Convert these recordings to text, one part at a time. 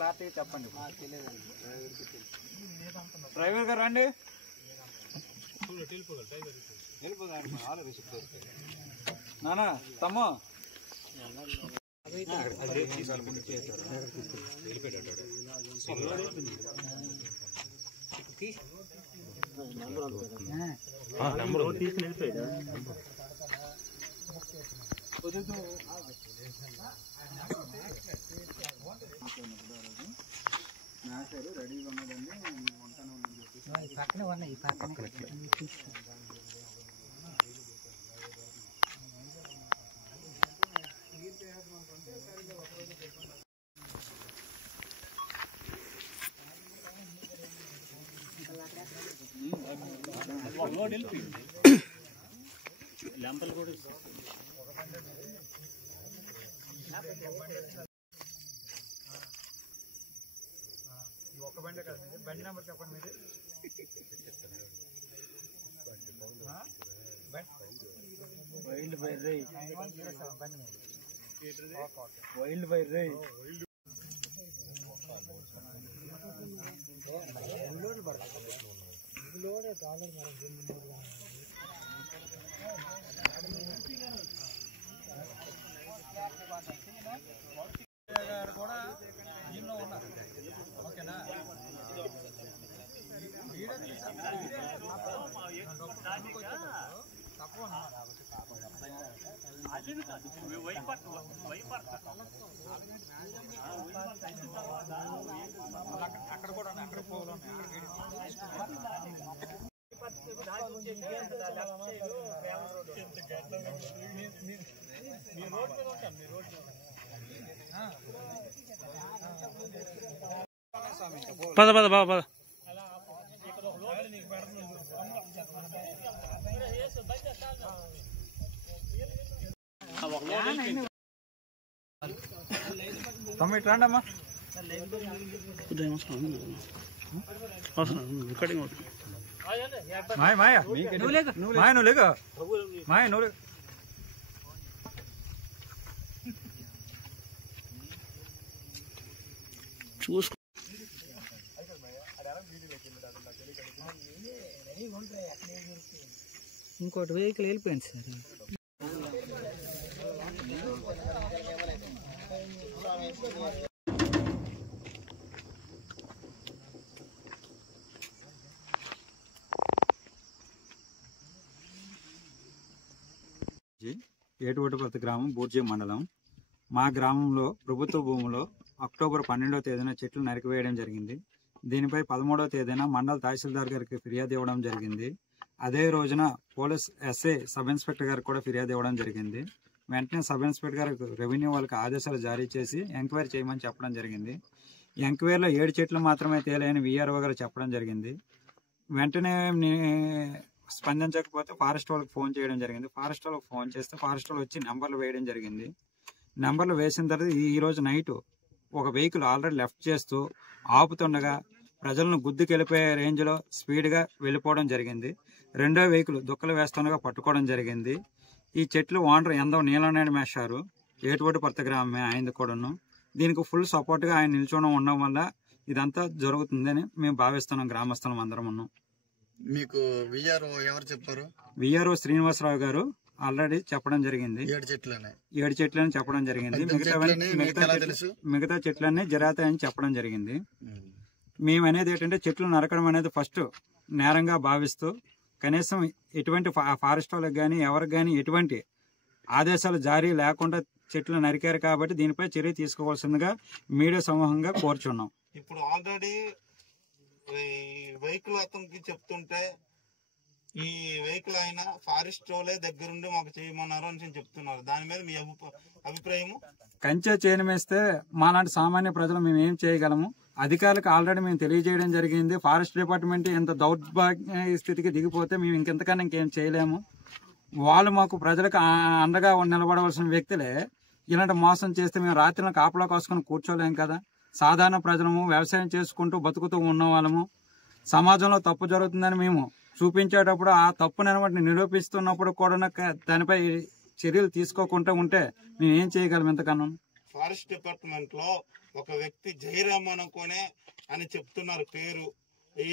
Clarity చెప్పండి. Driver గారు రండి. నానా తమ్ము రెడీగా ఉన్నదండి. పక్కనే ఉన్నాయి. ల్యాంపలు కూడా ఒక బండి కదా, బండి నెంబర్ చెప్పండి మీరు. వైల్డ్ ఫైర్ రై, వైల్డ్ ఫైర్ రై. కూడా దీనిలో ఉన్నారు. ఓకేనా? తక్కువ అక్కడ కూడా అక్కడ పోలు పద పద బాబా పద. తమ్మి రండి అమ్మా. మాయ మాయ నువ్వు లేక మాయ నువ్వు లేక మాయ నువ్వు చూసుకో. ఇంకోటి వెహికల్ వెళ్ళిపోయింది సార్. ఏటువటిపర్తి గ్రామం, బూర్జీ మండలం. మా గ్రామంలో ప్రభుత్వ భూములో అక్టోబర్ 12వ తేదీన చెట్లు నరికివేయడం జరిగింది. దీనిపై 13వ తేదీన మండల తహసీల్దార్ గారికి ఫిర్యాదు ఇవ్వడం జరిగింది. అదే రోజున పోలీస్ ఎస్ఐ సబ్ ఇన్స్పెక్టర్ గారికి కూడా ఫిర్యాదు ఇవ్వడం జరిగింది. వెంటనే సబ్ ఇన్స్పెక్టర్ గారికి రెవెన్యూ వాళ్ళకి ఆదేశాలు జారీ చేసి ఎంక్వైరీ చేయమని చెప్పడం జరిగింది. ఎంక్వైరీలో 7 చెట్లు మాత్రమే తేలేని విఆర్ఓ గారు చెప్పడం జరిగింది. వెంటనే స్పందించకపోతే ఫారెస్ట్ వాళ్ళకి ఫోన్ చేయడం జరిగింది. ఫారెస్ట్ వాళ్ళకి ఫోన్ చేస్తే ఫారెస్ట్ వాళ్ళు వచ్చి నెంబర్లు వేయడం జరిగింది. నెంబర్లు వేసిన తర్వాత ఈరోజు నైట్ ఒక వెహికల్ ఆల్రెడీ లెఫ్ట్ చేస్తూ ఆపుతుండగా ప్రజలను గుద్దుకెళ్ళిపోయే రేంజ్లో స్పీడ్గా వెళ్ళిపోవడం జరిగింది. రెండో వెహికల్ దుక్కలు వేస్తుండగా పట్టుకోవడం జరిగింది. ఈ చెట్లు ఓనర్ ఎందో నీలనాయుడు మేషారు, ఏటువటిపర్తి గ్రామమే ఆయనది కూడాను. దీనికి ఫుల్ సపోర్ట్గా ఆయన నిల్చోవడం ఉండడం వల్ల ఇదంతా జరుగుతుందని మేము భావిస్తున్నాం. గ్రామస్తులం అందరం ఉన్నాం. మీకు విఆర్ఓ ఎవరు చెప్పారు? విఆర్ఓ శ్రీనివాసరావు గారు ఆల్రెడీ చెప్పడం జరిగింది. 7 చెట్లని చెప్పడం జరిగింది. మిగతా చెట్లన్నీ జరాతాయని చెప్పడం జరిగింది. మేము అనేది ఏంటంటే చెట్లు నరకడం అనేది ఫస్ట్ నేరంగా భావిస్తూ కనీసం ఎటువంటి ఫారెస్ట్ వాళ్ళకి కానీ ఎవరికి కానీ ఎటువంటి ఆదేశాలు జారీ లేకుండా చెట్లు నరికారు కాబట్టి దీనిపై చర్య తీసుకోవాల్సిందిగా మీడియా సమూహంగా కోరుచున్నాం. ఇప్పుడు ఆల్రెడీ వెహికల్ అతనికి చెప్తుంటే ఈ వెహికల్ అయినా ఫారెస్ట్ వాళ్ళే దగ్గరుండి మాకు చేయమన్నారు అని చెప్తున్నారు. దాని మీద మీ అభిప్రాయము? కంచె చేయడం వేస్తే మాలాంటి సామాన్య ప్రజలు మేము ఏం చేయగలము? అధికారులకు ఆల్రెడీ మేము తెలియజేయడం జరిగింది. ఫారెస్ట్ డిపార్ట్మెంట్ ఎంత దౌర్భాగ్య స్థితికి దిగిపోతే మేము ఇంకెంతకన్నా ఇంకేం చేయలేము. వాళ్ళు మాకు ప్రజలకు అండగా నిలబడవలసిన వ్యక్తులే ఇలాంటి మోసం చేస్తే మేము రాత్రిలో కాపలా కాసుకొని కూర్చోలేం కదా. సాధారణ ప్రజలము, వ్యవసాయం చేసుకుంటూ బతుకుతూ ఉన్న వాళ్ళము, సమాజంలో తప్పు జరుగుతుందని మేము చూపించేటప్పుడు ఆ తప్పు నిరూపిస్తున్నప్పుడు కూడా దానిపై చర్యలు తీసుకోకుండా ఉంటే మేము ఏం చేయగలం? ఎంతకన్నా ఫారెస్ట్ డిపార్ట్మెంట్ లో ఒక వ్యక్తి జయరామ్ అనుకోనే అని చెప్తున్నారు పేరు. ఈ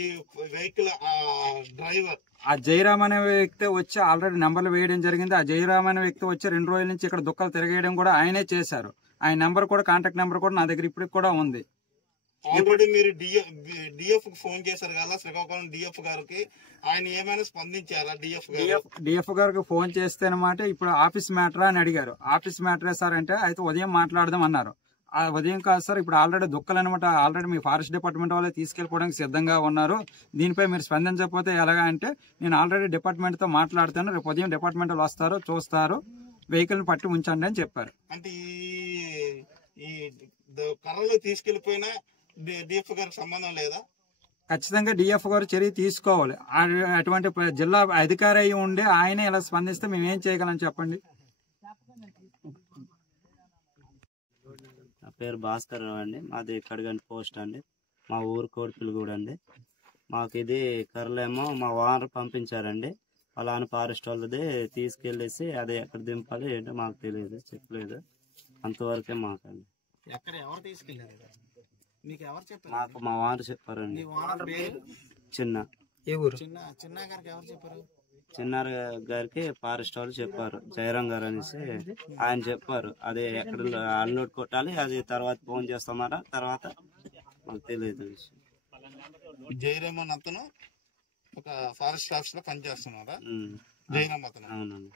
వెహికల్ డ్రైవర్ ఆ జయరామ్ అనే వ్యక్తి వచ్చి ఆల్రెడీ నెంబర్లు వేయడం జరిగింది. ఆ జయరామ్ అనే వ్యక్తి వచ్చి 2 రోజుల నుంచి ఇక్కడ దుక్కలు తిరగేయడం కూడా ఆయనే చేశారు. ఆయన నెంబర్ కూడా, కాంటాక్ట్ నెంబర్ కూడా నా దగ్గర ఇప్పటికి కూడా ఉంది. ఆల్రెడీ మీరు డిఎఫ్ ఫోన్ చేశారు కదా, శ్రీకాకుళం డిఎఫ్ గారికి. ఆయన ఏమైనా స్పందించారా? డిఎఫ్ గారికి ఫోన్ చేస్తే అనమాట ఇప్పుడు ఆఫీస్ మ్యాటరా అని అడిగారు. ఆఫీస్ మ్యాటరే సార్ అంటే అయితే ఉదయం మాట్లాడదాం అన్నారు. ఆ ఉదయం కాదు సార్, ఇప్పుడు ఆల్రెడీ దుక్కలు అనమాట ఆల్రెడీ మీ ఫారెస్ట్ డిపార్ట్మెంట్ వాళ్ళే తీసుకెళ్ళిపోవడానికి సిద్ధంగా ఉన్నారు. దీనిపై మీరు స్పందించకపోతే ఎలాగా అంటే నేను ఆల్రెడీ డిపార్ట్మెంట్ తో మాట్లాడుతాను, రేపు ఉదయం డిపార్ట్మెంట్ వాళ్ళు వస్తారు, చూస్తారు, వెహికల్ ని పట్టి ఉంచండి అని చెప్పారు. అంటే ఈ కర్రలు తీసుకెళ్లిపోయినా డిఎఫ్ గారికి సంబంధం లేదా? ఖచ్చితంగా డిఎఫ్ గారు చర్య తీసుకోవాలి. అటువంటి జిల్లా అధికారి అయి ఉండి ఆయనే ఇలా స్పందిస్తే మేము ఏం చేయగలం చెప్పండి. నా పేరు భాస్కర్ రావు అండి. మాది కడగంటి పోస్ట్ అండి. మా ఊరు కోడిపిల్లగూడ అండి. మాకు ఇది కర్రలేమో మా ఓనర్ పంపించారండి. అలానే ఫారెస్ట్ వాళ్ళది తీసుకెళ్ళేసి అది ఎక్కడ దింపాలి ఏంటో మాకు తెలియదు, చెప్పలేదు. అంతవరకే మాకండి. ఎవరు తీసుకెళ్లారు? మీకు ఎవరు చెప్పారు? మాకు మా ఓనర్ చెప్పారండి. చిన్న చిన్న గారికి ఎవరు చెప్పారు? చిన్నారి గారికి ఫారెస్ట్ వాళ్ళు చెప్పారు, జయరాం గారు అనేసి ఆయన చెప్పారు. అది ఎక్కడ అన్లోడ్ కొట్టాలి, అది తర్వాత ఫోన్ చేస్తామరా, తర్వాత మాకు తెలియదు. జయరామ్ అని అతను ఒక ఫారెస్ట్ ఆఫీస్ లో పనిచేస్తున్నారా? జయరామ్ అతను. అవునండి.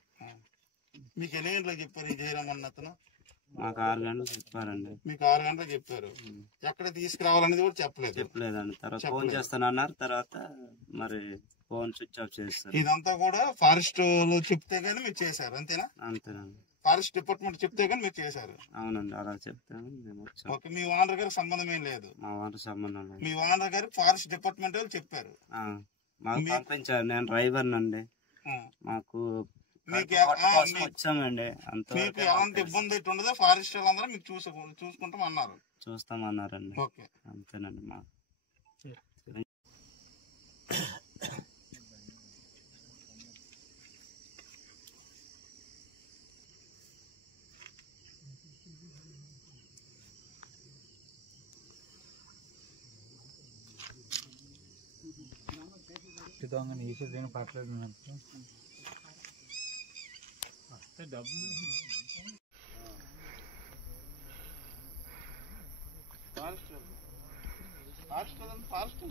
మీకు ఎన్ని గంటలకు చెప్పారు ఈ జయరామ్ అన్న అతను? మాకు 6 గంటలకు చెప్పారండి. మీకు 6 గంటలకు చెప్పారు. ఎక్కడ తీసుకురావాలనేది కూడా చెప్పలేదండి. తర్వాత ఫోన్ చేస్తానన్నారు. తర్వాత మరి ఫోన్ స్విచ్ ఆఫ్ చేస్తారు. ఇదంతా కూడా ఫారెస్ట్ లో చెప్తే గానీ మీరు చేశారు, అంతేనా? అంతేనండి. ఫారెస్ట్ డిపార్ట్మెంట్ చెప్తే గానీ మీరు చేశారు. అవునండి, అలా చెప్తాను మేము వచ్చాం. ఓకే, మీ ఓనర్ గారికి సంబంధం ఏం లేదు? మా ఓనర్ సంబంధం లేదు. మీ ఓనర్ గారికి ఫారెస్ట్ డిపార్ట్మెంట్ వాళ్ళు చెప్పారు. మాకు పంపించారు. నేను డ్రైవర్ నండి. మాకు వచ్చామండి. మీకు ఎలాంటి ఇబ్బంది అయితే ఉండదో ఫారెస్ట్ వాళ్ళందరూ మీకు చూసుకుంటాం అన్నారు. చూస్తామన్నారండి. ఓకే, అంతేనండి. మా ఫారెస్ట్